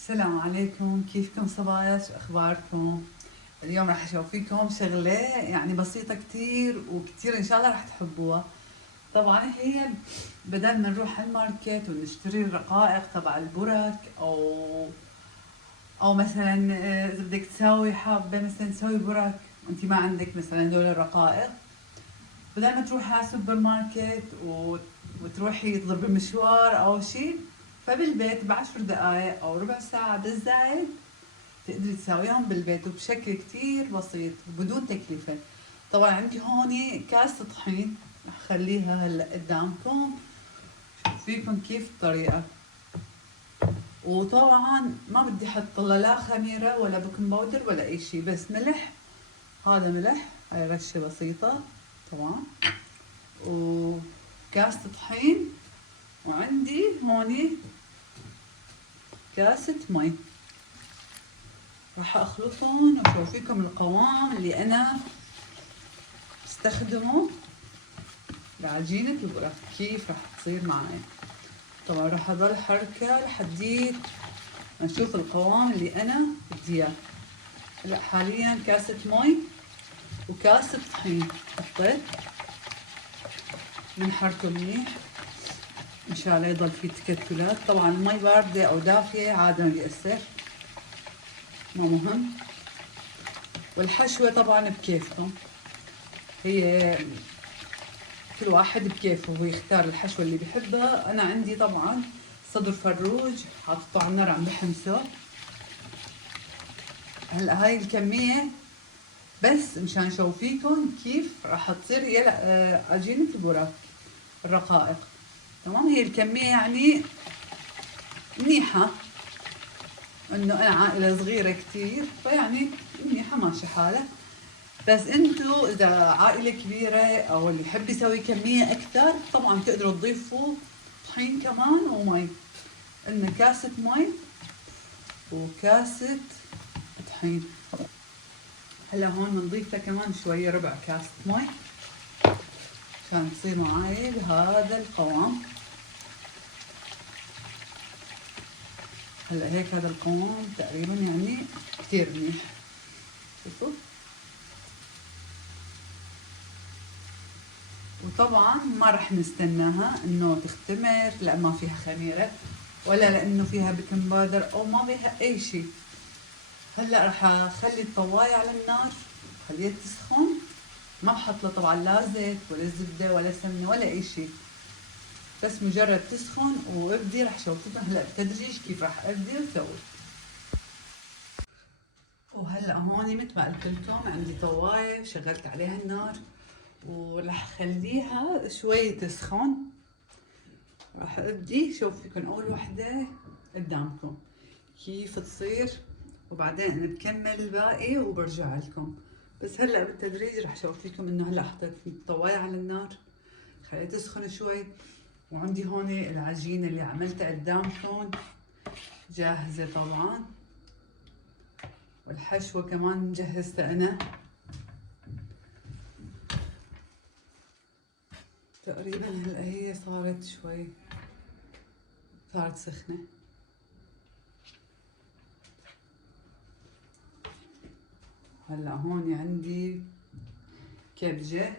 السلام عليكم، كيفكم صبايا؟ شو اخباركم؟ اليوم راح اشوفيكم شغلة يعني بسيطة كتير وكتير ان شاء الله راح تحبوها. طبعا هي بدل ما نروح على الماركت ونشتري الرقائق تبع البرك او مثلا اذا بدك تساوي حابة مثلا تسوي برك وانت ما عندك مثلا دول الرقائق، بدل ما تروحي على السوبر ماركت وتروحي تضربي مشوار او شيء، فبالبيت ب10 دقائق او ربع ساعة بالزايد تقدري تساويهم بالبيت وبشكل كتير بسيط وبدون تكلفة. طبعا عندي هون كاسة طحين رح خليها هلا قدامكم فيكم كيف الطريقة. وطبعا ما بدي احط لا خميرة ولا بيكنج باودر ولا اي شي، بس ملح. هذا ملح، هاي رشة بسيطة طبعا، وكاسة طحين، وعندي هون كاسة مي. راح اخلطهم واشوفيكم القوام اللي انا بستخدمه لعجينة البرك كيف راح تصير معي. طبعا راح اضل حركة لحديت ما نشوف القوام اللي انا بدي اياه. هلا حاليا كاسة مي وكاسة طحين حطيت، بنحركه منيح ان شاء الله يضل في تكتلات. طبعا المي باردة او دافية عادة ما بيأثر، ما مهم. والحشوة طبعا بكيفكم، هي كل واحد بكيفه هو يختار الحشوة اللي بحبها. انا عندي طبعا صدر فروج حاطه على النار عم بحمسه. هلا هاي الكمية بس مشان اشوفيكم كيف راح تصير هي عجينة البرك الرقائق. تمام، هي الكمية يعني منيحة، انه انا عائلة صغيرة كتير فيعني منيحة ماشي حالة. بس انتو اذا عائلة كبيرة او اللي يحب يسوي كمية اكثر طبعا تقدروا تضيفوا طحين كمان ومي. عندنا كاسة مي وكاسة طحين. هلا هون بنضيف لها كمان شوية ربع كاسة مي عشان تصير معاي بهذا القوام. هلا هيك هذا القوام تقريبا يعني كتير منيح، شوفوا. وطبعا ما رح نستناها انه تختمر لان ما فيها خميرة ولا لانه فيها بيكنج باودر او ما فيها اي شيء. هلا رح اخلي الطواية على النار خليها تسخن، ما بحط لها طبعا لا زيت ولا زبدة ولا سمنة ولا اي شيء، بس مجرد تسخن وابدي. رح شوفكم هلا بالتدريج كيف رح ابدي اسوي. وهلا هون مثل ما قلت لكم عندي طواية شغلت عليها النار ورح خليها شوي تسخن. راح ابدي شوفكم اول وحدة قدامكم كيف تصير، وبعدين انا بكمل الباقي وبرجع لكم. بس هلا بالتدريج رح شوفيكم انه هلا حطيت الطواية على النار خليها تسخن شوي، وعندي هون العجينة اللي عملتها قدامكم جاهزة طبعا، والحشوة كمان جهزتها انا تقريبا. هلا هي صارت شوي صارت سخنة. هلا هون عندي كبجة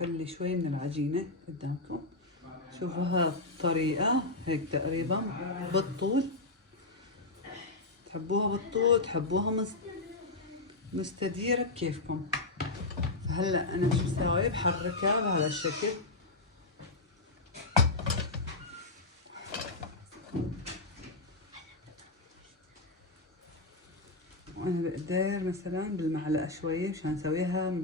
خلي شوي من العجينة قدامكم. شوفوا هالطريقة هيك تقريبا بالطول، تحبوها بالطول تحبوها مستديرة بكيفكم. فهلا انا شو بساوي بحركها بهذا الشكل. وانا بقدر مثلا بالمعلقة شوية مشان اسويها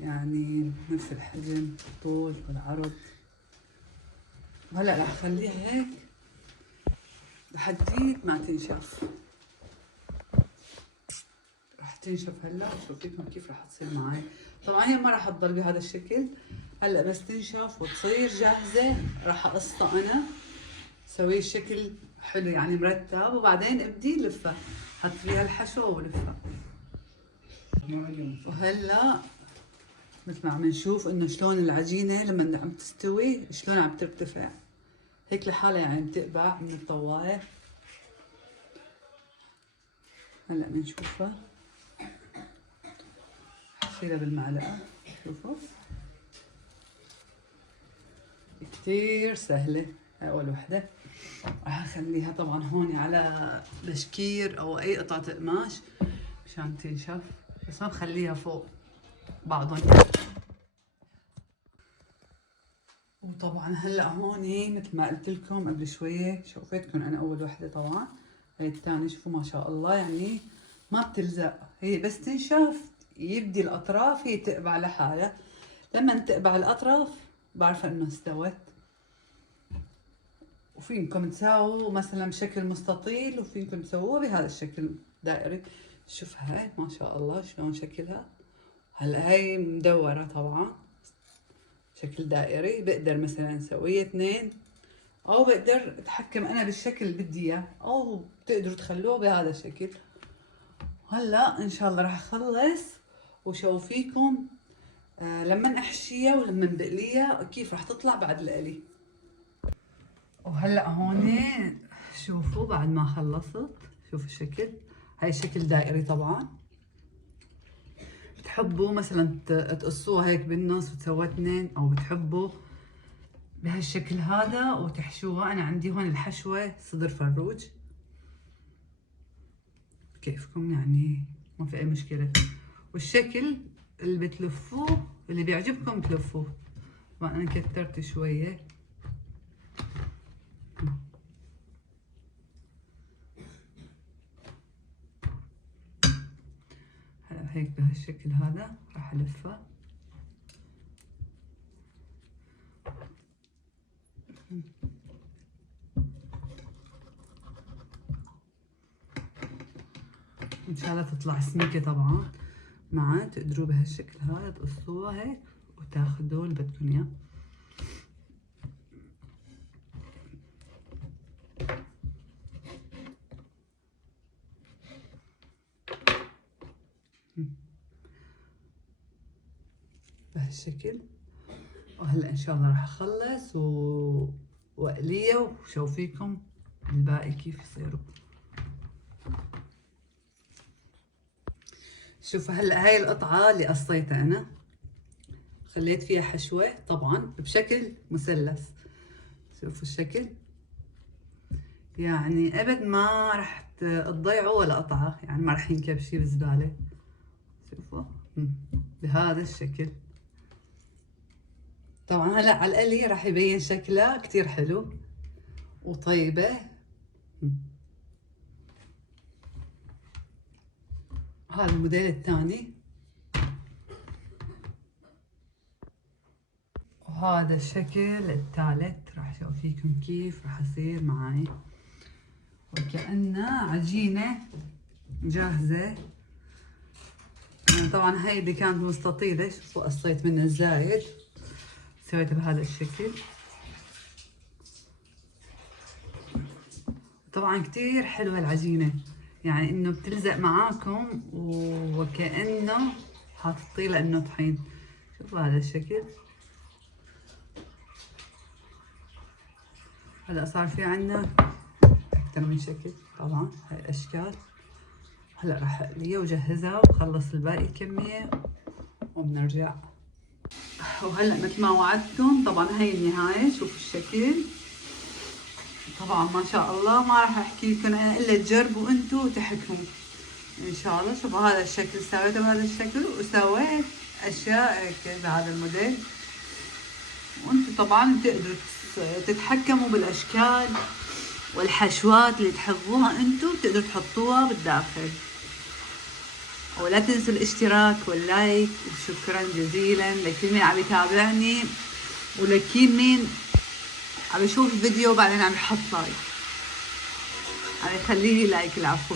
يعني نفس الحجم الطول والعرض. وهلا رح اخليها هيك لحديت ما تنشف. رح تنشف هلا وشوفيكم كيف رح تصير معي. طبعا هي ما رح تضل بهذا الشكل، هلا بس تنشف وتصير جاهزة رح اقصها انا سوي شكل حلو يعني مرتب، وبعدين ابدي لفها حط فيها الحشو ولفها. وهلا مثل ما عم نشوف انه شلون العجينة لما عم تستوي شلون عم ترتفع هيك لحالها، يعني بتقبع من الطواية. هلا بنشوفها، حشيلها بالمعلقة. شوفوا كتير سهلة. هاي أول وحدة. راح أخليها طبعا هون على بشكير أو أي قطعة قماش مشان تنشف، بس ما بخليها فوق بعضهم. وطبعا هلا هون مثل ما قلت لكم قبل شوية، شوفتكم أنا أول وحدة طبعا. هاي الثانية شوفوا ما شاء الله، يعني ما بتلزق، هي بس تنشف يبدي الأطراف هي تقبع لحالها. لما تقبع الأطراف بعرفة إنه استوت. وفينكم تساووا مثلا بشكل مستطيل، وفينكم تسووها بهذا الشكل دائري. شوف هاي ما شاء الله شلون شكلها. هلا هاي مدورة طبعا شكل دائري، بقدر مثلا اسويها 2 او بقدر اتحكم انا بالشكل اللي بدي اياه، او بتقدروا تخلوه بهذا الشكل. هلا ان شاء الله راح اخلص وشوفيكم لما احشيها ولما بقليها كيف راح تطلع بعد القلي. وهلا هون شوفوا بعد ما خلصت، شوفوا الشكل. هاي شكل دائري طبعا. بتحبوا مثلا تقصوها هيك بالنص وتسووا 2، او بتحبوا بهالشكل هذا وتحشوها. انا عندي هون الحشوة صدر فروج، كيفكم يعني ما في اي مشكلة. والشكل اللي بتلفوه اللي بيعجبكم تلفوه. طبعا انا كترت شوية. هلا هيك بهالشكل هذا راح الفها. ان شاء الله تطلع سميكة طبعا. تقدروا بهالشكل هذا تقصوها هيك وتاخذوا اللي بدكم اياه. بهالشكل. وهلا ان شاء الله راح اخلص واقليه وشوفيكم الباقي كيف يصيروا. شوفوا هلا هاي القطعة اللي قصيتها انا، خليت فيها حشوة طبعا بشكل مثلث. شوفوا الشكل، يعني ابد ما راح تضيعوا ولا قطعة، يعني ما راح ينكب شي بالزبالة. شوفوا بهذا الشكل. طبعا هلا على القلي راح يبين شكلها كتير حلو وطيبة. هذا الموديل الثاني، وهذا الشكل الثالث. راح اشوفيكم كيف راح يصير معي، وكأنها عجينة جاهزة. طبعا هيدي كانت مستطيلة، شوفوا قصيت منها الزايد سويتها بهذا الشكل. طبعا كتير حلوة العجينة، يعني انه بتلزق معاكم وكأنه حاططي لها انه طحين. شوفوا هذا الشكل. هلا صار في عنا اكثر من شكل طبعا، هاي الاشكال. هلا راح اقليها وجهزها وخلص الباقي الكمية وبنرجع. وهلا مثل ما وعدتكم طبعا هاي النهاية. شوفوا الشكل. طبعا ما شاء الله ما راح احكي لكم انا الا تجربوا انتم وتحكموا ان شاء الله. شوفوا هذا الشكل سويته بهذا الشكل، وسويت اشياء هيك بهذا الموديل. وانتم طبعا تقدروا تتحكموا بالاشكال والحشوات اللي تحبوها انتم، بتقدروا تحطوها بالداخل. ولا تنسوا الاشتراك واللايك. وشكرا جزيلا لكل مين عم يتابعني، ولكل مين عم يشوف الفيديو وبعدين عم يحط لايك، عم يخلي لي لايك. العفو.